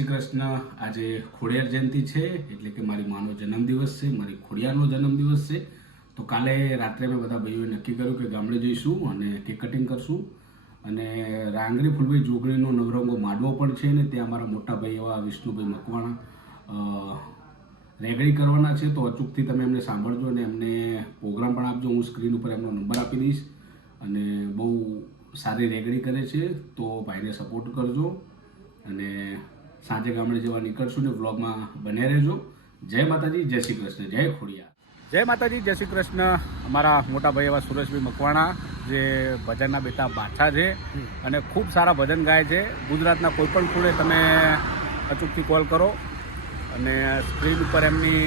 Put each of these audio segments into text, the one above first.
શ્રી કૃષ્ણ. આજે ખોડિયાર જયંતિ છે, એટલે કે મારી માનો જન્મદિવસ છે, મારી ખોડિયારનો જન્મદિવસ છે. તો કાલે રાત્રે મેં બધા ભાઈઓએ નક્કી કર્યું કે ગામડે જઈશું અને કેક કટિંગ કરશું. અને રાંગરી ફૂલભાઈ જોગણીનો નવરંગો માંડવો પણ છે ને ત્યાં અમારા મોટા ભાઈ એવા વિષ્ણુભાઈ મકવાણા રેગડી કરવાના છે. તો અચૂકથી તમે એમને સાંભળજો અને એમને પ્રોગ્રામ પણ આપજો. હું સ્ક્રીન ઉપર એમનો નંબર આપી દઈશ. અને બહુ સારી રેગડી કરે છે, તો ભાઈને સપોર્ટ કરજો. અને સાંજે ગામડે જવા નીકળશું ને વ્લોગમાં બન્યા રહેજો. જય માતાજી, જય શ્રી કૃષ્ણ, જય ખોડિયાર. જય માતાજી, જય શ્રી કૃષ્ણ. અમારા મોટા ભાઈ એવા સુરેશભાઈ મકવાણા જે ભજનના બેટા બાદશાહ છે અને ખૂબ સારા ભજન ગાય છે. ગુજરાતના કોઈ પણ ખૂણે તમે અચૂકથી કોલ કરો અને સ્ક્રીન ઉપર એમની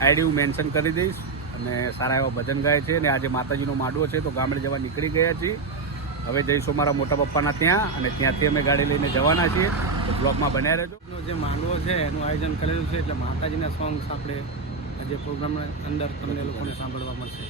આઈડી હું મેન્શન કરી દઈશ. અને સારા એવા ભજન ગાય છે. અને આજે માતાજીનો માંડવો છે, તો ગામડે જવા નીકળી ગયા છીએ. હવે જઈશું મારા મોટા પપ્પાના ત્યાં અને ત્યાંથી અમે ગાડી લઈને જવાના છીએ. તો બ્લોગમાં બન્યા રહેજો. જે માંડવો છે એનું આયોજન કરેલું છે, એટલે માતાજીના સોંગ્સ આપણે આજે પ્રોગ્રામની અંદર તમને લોકોને સાંભળવા મળશે.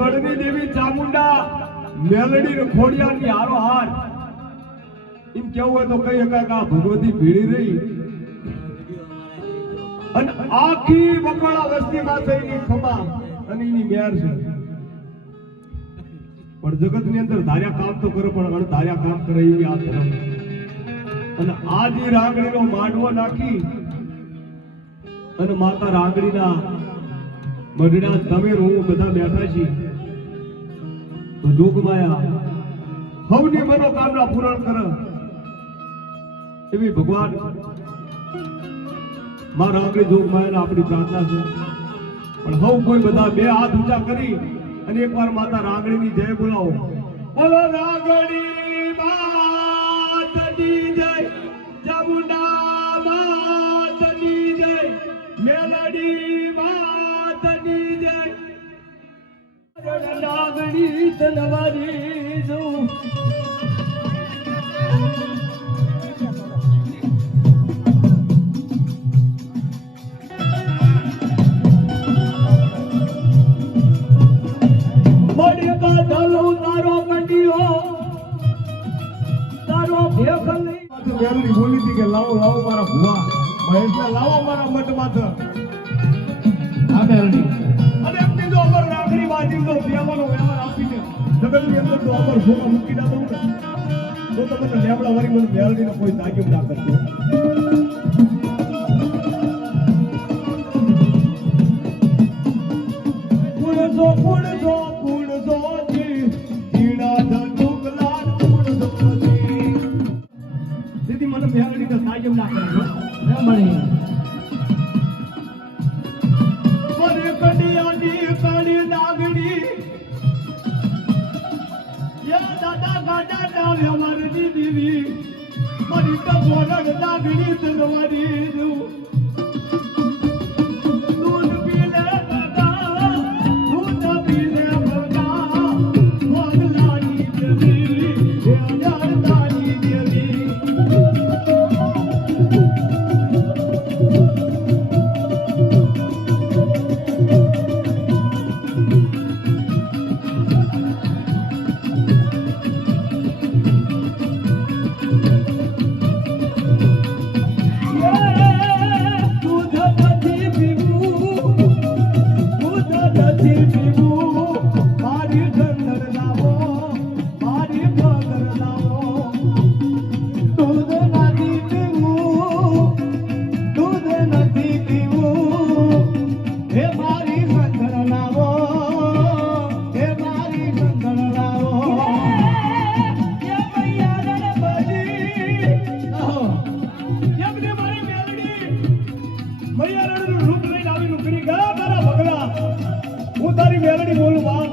કડવી દેવી ચામુંડા મેલડી ને ખોડિયાર ની હારો હાર એમ કેવું હોય તો કઈ શકાય કે ભગવતી ભીડી રહી અને આખી બકવાડા વસ્તીમાં થઈને ખમા અને એની મેર છે. પણ જગત ની અંદર ધાર્યા કામ તો કરે, પણ અણધાર્યા કામ કરે એવી આ ધર્મ. અને આ જે રાંગડી નો માંડવો નાખી અને માતા રાંગડીના મઢડા તમે હું બધા બેઠા છીએ. તો જોગમાયા સૌની મનોકામના પૂરણ કરે એવી ભગવાન માં રાંગડી જોગમાયાને આપણી પ્રાર્થના છે. પણ સૌ કોઈ બધા બે હાથ ઊંચા કરી અને એકવાર માતા રાંગડીની જય બોલાવો. બોલો રાંગડી માતની જય, ચામુંડા માતની જય, મેલડી માતની જય. રાંગડી તલવારી જો બોલી હતી કે લાવો લાવો મારા ભુવા મહેશને લાવો મારા મઠ માથે. આ મેરડી અને એમની જો અમર રાંગડી વાજી તો દેવાનો વ્યવહાર આપીને જગતની અંદર તો અમર ભૂમા મૂકી ના દઉં ને તો તમને લેબડા વાળી મને મેરડીનો કોઈ તાકીદ ના કરતો. જો કુણ જોજી જીણા ધનુકલા કુણ જોજી દીદી મને મેલડી તો સાજમ ના કરજો મળી મારી કડિયાની કાળી નાગડી યા દાદા ગાડા ડાલે મારી દીદી મારી ટકોરડ નાગડી તલવારી દઉં દૂધ પીલે બગા દૂધ પીલે બગા મોગલાની દેવી હે અજારતાની દેવી હું તારી મેલડી બોલું બાપ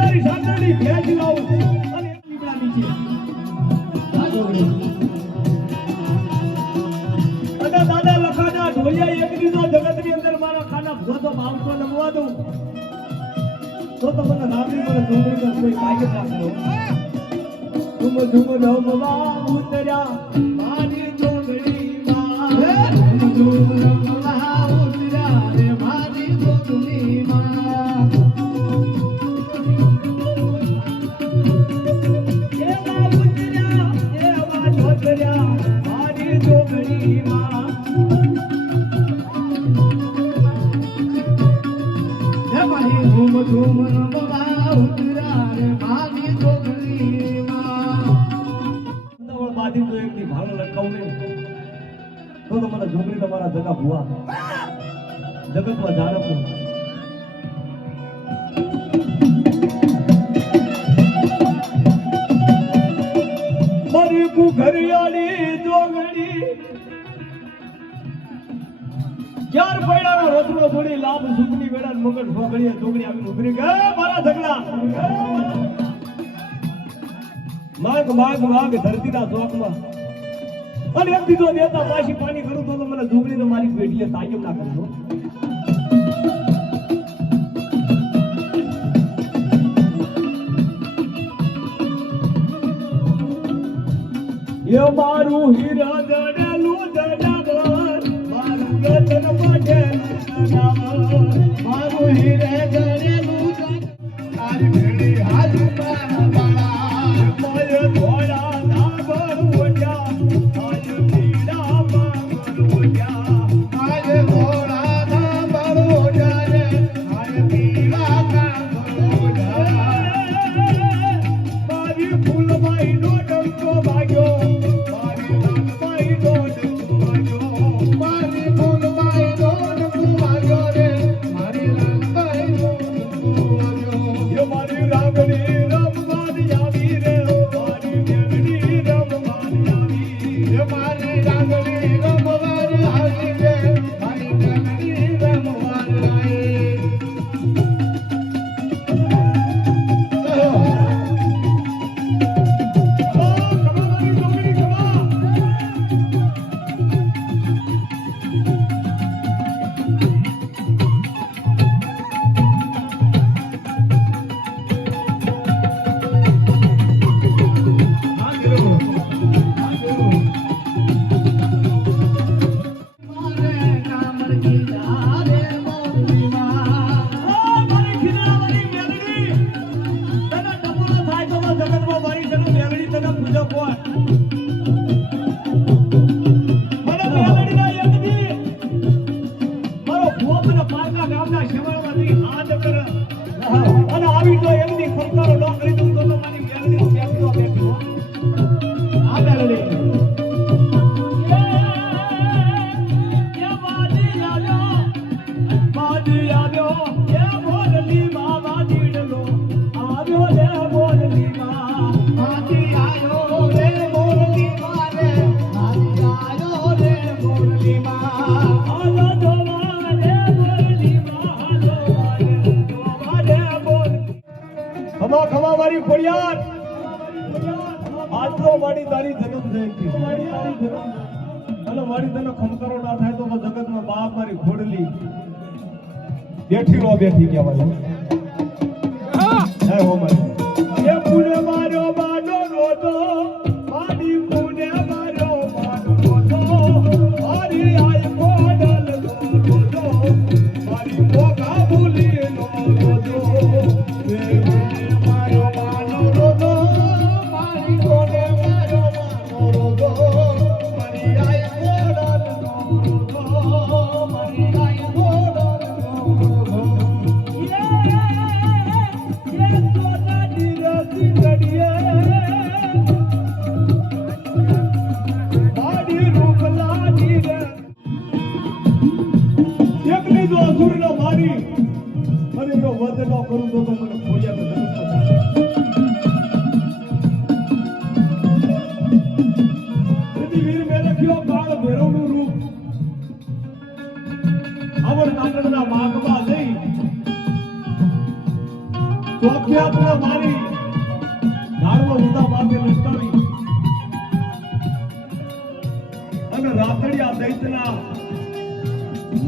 તારી સાંકળની ભેજ લાવું અને લીમડા નીચે અને દાદા લખાના ઢોલિયા એક દીધો જગતની અંદર મારા ખાના ભોતો ભાવતો નમવા દઉં તો મને રામની મને જોડણી કર કોઈ કાયદો ના કરો તુમ રમવા ઉતર્યા મારી જોડણીમાં તુમ રમવા ઉતર્યા રે મારી જોડણીમાં જગતમાં જાણવું મારી ઘરિયાળી જોગણી ચાર પૈડાનો રસલો છોડી લાભ સુખની વેળા મગજ છોકરીએ છોકરી આવી ઉભરી ગઈ મારા ઝગડા માગ ધરતીના ચોકમાં અને એક દીધો દેતા પાછી પાણી કરું તો મને ઝુગડી તો મારી પેઢીએ તાયમ ના કરજો એ મારું હીરા દડેલું દડાવર મારું ગતન પાટેલું દડાવર મારું હીરે દડેલું તારી ભેડી હાજુ બાળા મારે થોડા નાગર ઓજા આજ પીડા બાગર ઓજા આજ થોડા નાગર ઓજા રે આજ પીડા બાગર ઓજા મારી ફૂલબાઈ નો ડંકો ભાગ્યો મારી ફૂલબાઈ નો ડંકો ભાગ્યો રે મારી લાલબાઈ નો કોણ મને મેલડીના એકદી મારો ભોપ ને પારકા ગામના શેવાળમાંથી હાથ કરે અને આવી તો એકદી ખરકારો ન કરી દઉં તો મારી મેલડી સેકતો બેઠી હો આ મેલડી ખમા ખમા મારી ફળિયાર આજ તો મારી તારી જન્મ જયંતિ અને મારી તને ખમકારો ના થાય તો જગતમાં બાપ મારી ખોડલી બેઠી નો બેઠી કહેવાય હે હો મારી એ પુણે મારો બાનો રોતો મારી પુણે મારો બાનો રોતો મારી આય કોડલ રોતો મારી મોગા ભૂલી નો રોતો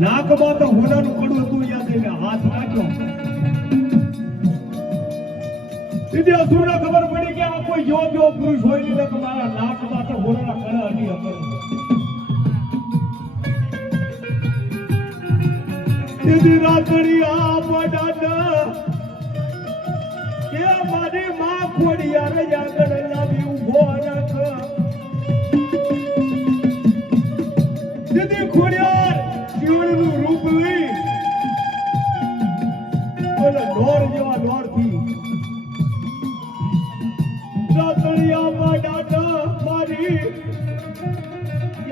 નાકમાં તો હોનાનું કડું હતું યાદ એને હાથ નાખ્યો સીધી અસુરને ખબર પડી કે આ કોઈ જો પુરુષ હોય નહીં તો મારા નાકમાં તો હોનાના કડા હટી હતા સીધી રાતડી આ પડાડા કે મારી માં ખોડિયાર આગળ લાવી ઉભો રાખ સીધી ખોડિયાર શિવનું રૂપ લઈ બોલે ઢોર જેવા ઢોર થી રાતળિયામાં ડાટા મારી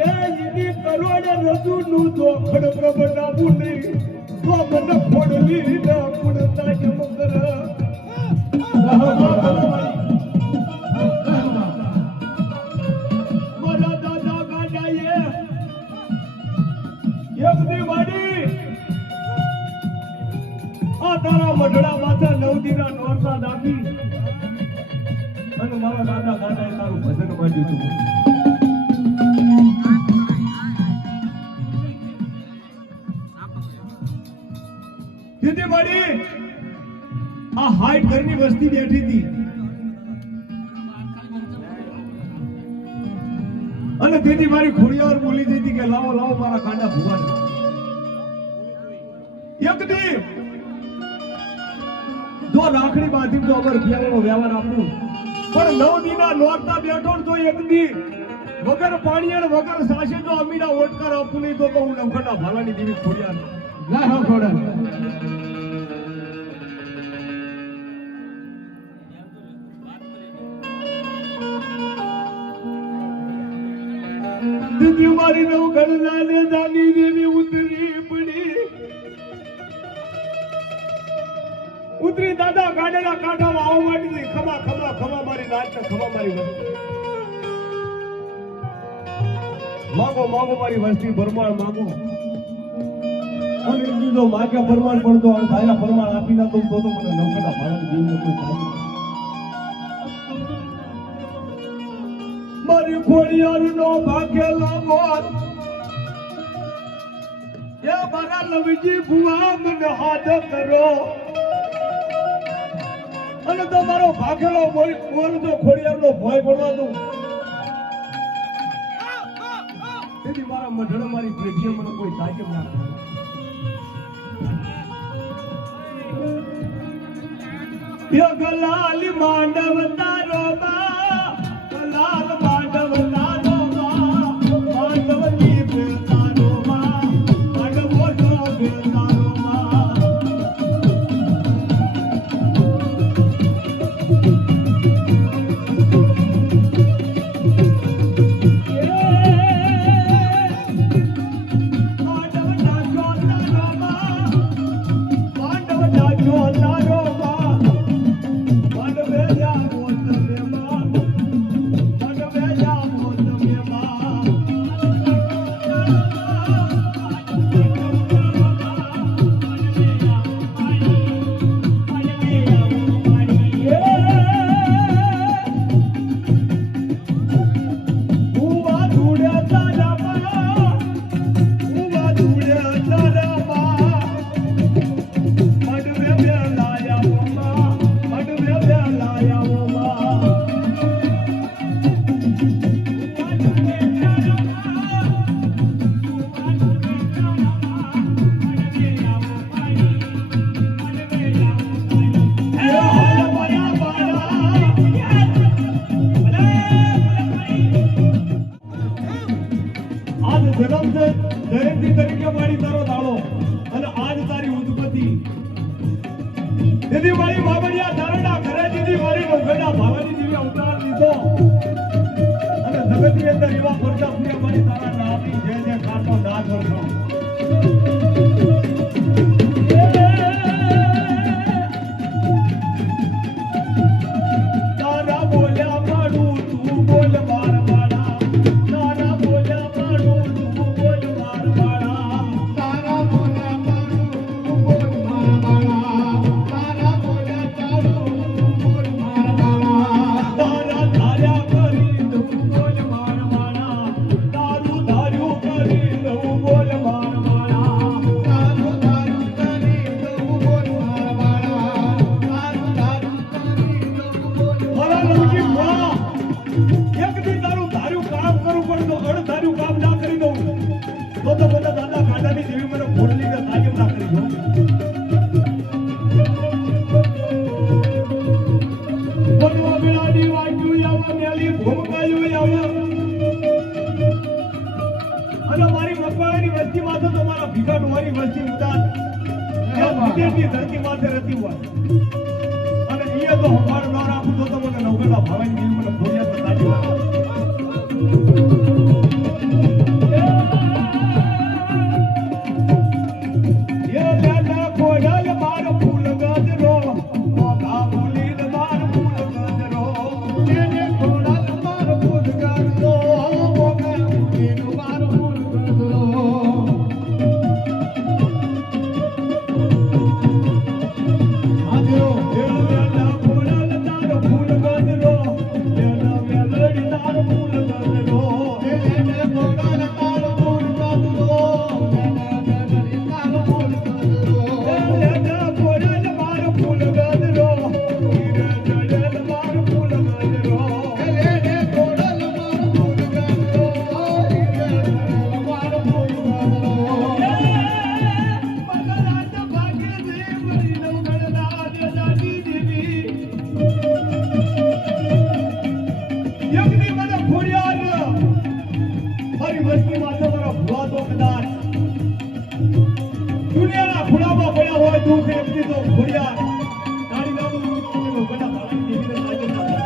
એ જીની કરોડ રજૂનું ધોખડ પ્રભના બુની તો મને ખોડલી ના કુડતા જમકર મારા દાદા ગાડાએ એકદી વાડી આ તારા મઢડા માથે નવદીના નોરતા દાબી અને મારા દાદા ગાડાએ તારું ભજન માંડ્યું હતું દીદી વાડી આ હાઈટ ઘરની વસ્તી બેઠી હતી અને દીદી મારી ખોડિયાર બોલી દીધી કે લાવો લાવો મારા કાંડા ભુવાને એકદી જો રાખડી બાંધી તો અમર ઘેરનો વ્યવહાર આપું પણ 9 દીના નોરતા બેઠો તો એકદી વગર પાણી અને વગર સાસે જો અમીના ઓટકાર આપું નહીં તો હું નવખંડા ભાલાની દીવી ખોડિયાર લા હા ખોડા દીદી મારી નવખંડા ને જાની દેવી ઉતરી પડી ઉતરી દાદા ગાડાના કાંઠામાં આવવા માંડી ખમા ખમા ખમા મારી નાચ ખમા મારી વસ્તી માગો માગો મારી વસ્તી પરમાણ માગો અને બીજો માગ્યા પરમાણ પડતો અને તારા પરમાણ આપી ના તો મને નવખંડા ભાળાની જીવને કોઈ થાય મારી ખોડિયારનો ભાગેલો મોત એ મારા લવજી ભુવા મને હાથ કરો અને તમારો ભાગેલો બોલ તો ખોડિયારનો ભય પડવા દઉં તેથી મારા મઢડો મારી પેઢીએ મને કોઈ તાકીદ ના કરે ગલાલી માંડવ તારો બા ગલા જયંતિ તરીકે મારી તારો દાડો અને આજ તારી ઉત્પત્તિ દીદી મારી બાબડિયા તારડા ઘરે દીદી મારી નોકડા ભાવાની દીવી અવતાર લીધો અને જગતની અંદર એવા ખોટા ફૂયા મારી તારા નામની જય જય કાટો ના કરશો તારા બોલ્યા પાડું તું બોલ માર માળા તારા બોલ્યા પાડું તું બોલ માર માળા તારા બોલ્યા પાડું તું બોલ માર માળા તારા બોલ્યા પાડું તું બોલ માર માળા તારા ધાર્યા કરી તું બોલ માર માળા તારું ધાર્યું કરી તું બોલ માર માળા તારું ધાર્યું કરી તું બોલ માર માળા તારું ધાર્યું કરી તું બોલ મારા નવજી માં એક દી તારું ધાર્યું કામ કરું પણ તો અડધાર્યું કામ ના કરી દઉં તો બધા દાદા કાંડાની જેવી મને ભોળલી ને કાયમ ના કરી દઉં બનવા બેડાની વાગ્યું આવા મેલી ભૂમકાયું આવા અને મારી મકવાણાની વસ્તી માથે તો મારા ભીખા ડોહાની વસ્તી ઉદાસ વિદેશની ધરતી માથે રહેતી હોય અને એ તો હમાર ના રાખું તો મને નવગડા ભાવાની જેવી મને ભોળિયા તો તાજી હોય દુનિયાના ખુલામાં પડ્યા હોય દુઃખ એકથી તો ભોળિયા તારી નાનું બધા ભાવાની દેવીને તાજી ના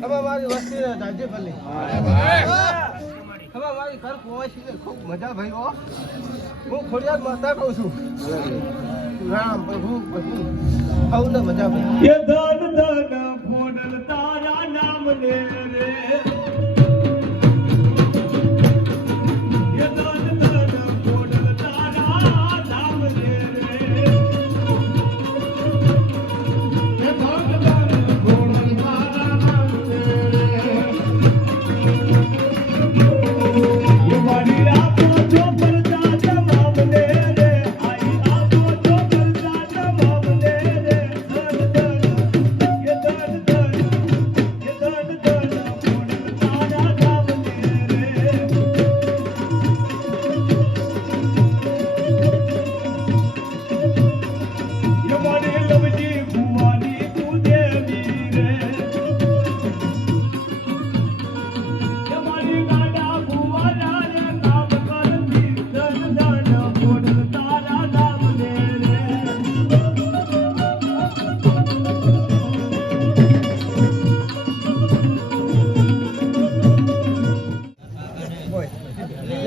હવે મારી વસ્તી ને જાજે ભલે હવે મારી ઘર પહોંચી ગઈ ખૂબ મજા ભાઈ હો હું ખોડિયાર માતા કહું છું રામ પ્રભુ પ્રભુ આવું ને મજા ભાઈ એ ધન ધન ફોડલ તારા નામ ને રે એ ધન ધન ફોડલ તારા નામ ને રે એ ધન ધન ફોડલ તારા નામ ને રે એ મારી આપો જો પરજા જવાબ ને રે આઈ આપો જો પરજા જવાબ ને રે ધન ધન એ ધન ધન એ ધન ધન ફોડલ તારા નામ ને રે એ મારી લવજી ભુવાની તું દેવી રે એ મારી ગાડા ભુવાના રે કામ કરતી ધન ધન ફોડલ તારા નામ ને રે એ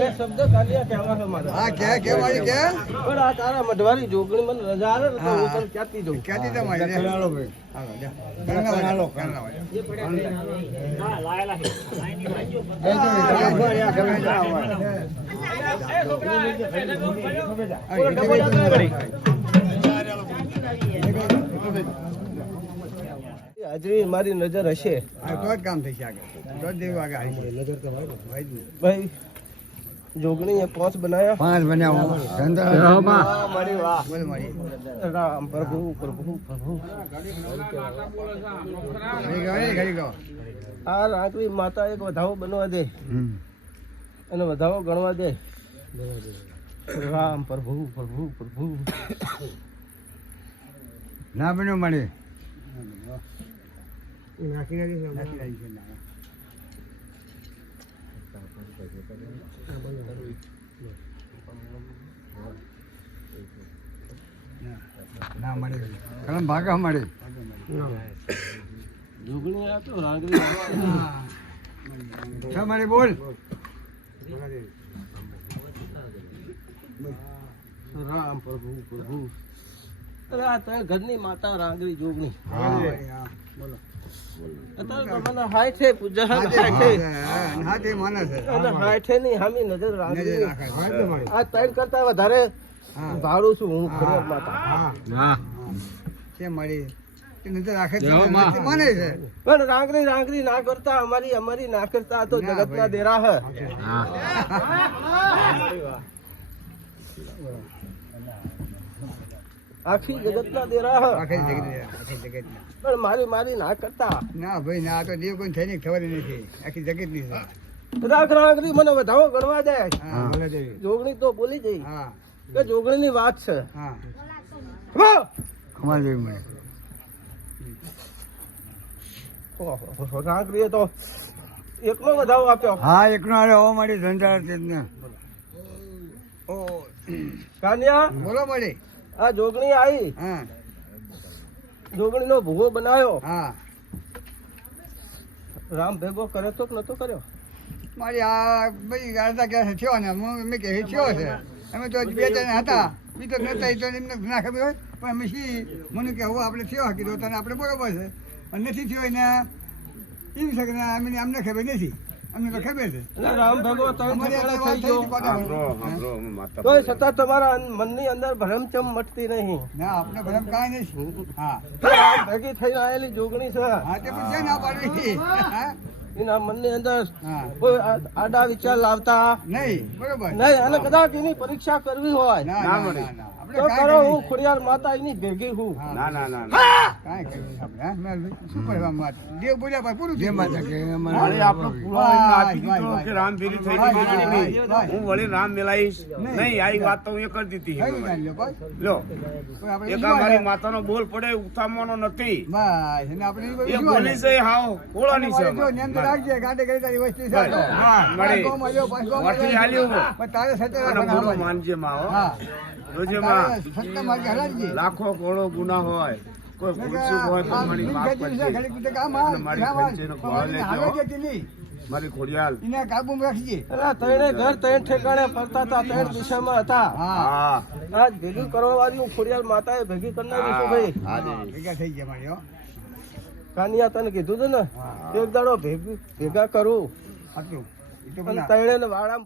શબ્દ કાઢ્યા કહેવા છે મારા હા કે વાળી કે પણ આ તારા મઢવારી જોગણી મને રજા આવે ને તો હું તને ક્યાંથી જઉં ક્યાંથી તમારી કરાલો ભાઈ હાલો કરાલો હાજરી મારી નજર હશે તો જ કામ થઈ શકે તો જ દેવું આગળ આવી નજર તો ભાઈ જોગણી એ 5 બનાયા 5 બનાવો મારી વાહ બોલ મારી રામ પ્રભુ પ્રભુ પ્રભુ ઘડી ગયો આ રાત્રિ માતા એક વધાવો બનવા દે અને વધાવો ગણવા દે રામ પ્રભુ પ્રભુ પ્રભુ ના બન્યો મળે ના મળે કલમ ભાગા મળે જોગણી આ તો રાંગરી છ મળે બોલ રામ પ્રભુ પ્રભુ અરે આ તારા ઘરની માતા રાંગરી જોગણી બોલો અત્યારે તો મને હાય છે પૂજા હાય છે હાથે માનસ અને હાય છે નહીં હામી નજર નજર રાંગરી રાખે આ ત્રણ કરતા વધારે હા. ભાડું છું હું ખબર માતા હા છે મળી તે નજર રાખે છે માને છે પણ રાંગરી રાંગરી ના કરતા અમારી અમારી ના કરતા તો ના જગતના ભાઈ. દેરા હે આખી જગતના દેરા હે આખી જગત પણ મારી મારી ના કરતા ના ભાઈ ના આ તો દેવ કોઈ થઈને ખબર નથી આખી જગત ની છે રાખ રાંગરી મને વધાવો ગણવા દે હા બોલે દેવી જોગણી તો બોલી જઈ હા કે જોગણી ની વાત છે હા હો! ખમા દેવી મળે ઓહો, રાંગરીએ તો એકનો વધાવો આપ્યો હા એકનો આરે હોવા મળી ધંધા છે ને ઓ કાન્યા બોલો મળી આ જોગણી આવી હા જોગણી નો ભૂગો બનાવ્યો હા રામ ભેગો કરે તો કે નતો કર્યો મારી આ ભાઈ અડધા ક્યાં થયો ને મેં કે થયો છે અમે તો બે જણ હતા બીજો નતા એ તો એમને ના ખબર હોય પણ અમે શી મને કે હું આપણે થયો કીધું તને આપણે બરોબર છે પણ નથી થયો એને એમ છે કે ના અમને અમને ખબર નથી અમને તો ખબર છે એટલે રામ ભેગો ત્રણ અમારી ઠેકાણે આ વાત થઈ થઈ ગયો હતી તોય છતાં તમારા મનની અંદર ભરમચમ મટતી નહીં ના આપણે ભરમ કાંઈ નહીં હા રામ ભેગી થઈને આવેલી જોગણી છે હા તે પણ છે ના પાડવી હા એના મનની અંદર હા કોઈ આડા વિચાર લાવતા નહીં બરોબર નહીં અને કદાચ એની પરીક્ષા કરવી હોય ના ના ના ના આપણે તો કાંઈ કરો નહીં. હું ખોડિયાર માતા એની ભેગી હું હા. કાંઈ કરવું નહીં આપણે, હા? મેલભાઈ, શું કરવા માટે? દેવ બોલ્યા પછી પૂરું થયું. અરે આપણો પૂરો નાથી દીધો કે રામ ફેરી થઈ ગઈ બીજી નહીં. હું વળી રામ મેલાઈશ નહીં આ વાત તો હું એ કરી દીધી થઈ ગયું જાણી લો, કોઈ. લો કોઈ આપણે એક વિશ્વાસ મારી છે. માતાનો બોલ પડે ઉતામવાનો નથી બસ, એને આપણે એ વિશ્વાસ બોલી છે. છે હાવ કોળાની છે અમારે જો અમારે. નેમ રાખજે ગાંડે કરી તારી વસ્તી છે તો. મળી. પાંચ મળ્યો, પાંચ ગો વાથી મળ્યો. હાલ્યું. પણ તારે સત્ય અને રાખવાના મોનો અમારે. માનજે માં હો. હા જોજે તારે માં સત્ય માર્ગે હલાવજે. લાખો કરોડો ગુના હોય કોઈ ભૂલચૂક હોય તો મારી માફ કરજે. અને મારી પંચેનો ગોળ લેજો. મારી ખોડિયાલ એને કાબુમાં રાખજે. અલા, ત્રણે ઘર ત્રણ ઠેકાણે ફરતા હતા, ત્રણ દિશામાં હતા. હા આજ ભેગું કરવા વાળી ખોડિયાર માતાએ ભેગી કરી નાખી છે ભાઈ. ભેગા થઈ ગયા મારી હો. કાનિયા તને કીધું હતું ને એક દાડો ભેગા કરું સાચું. એ તો અને બધા ત્રણે વાળા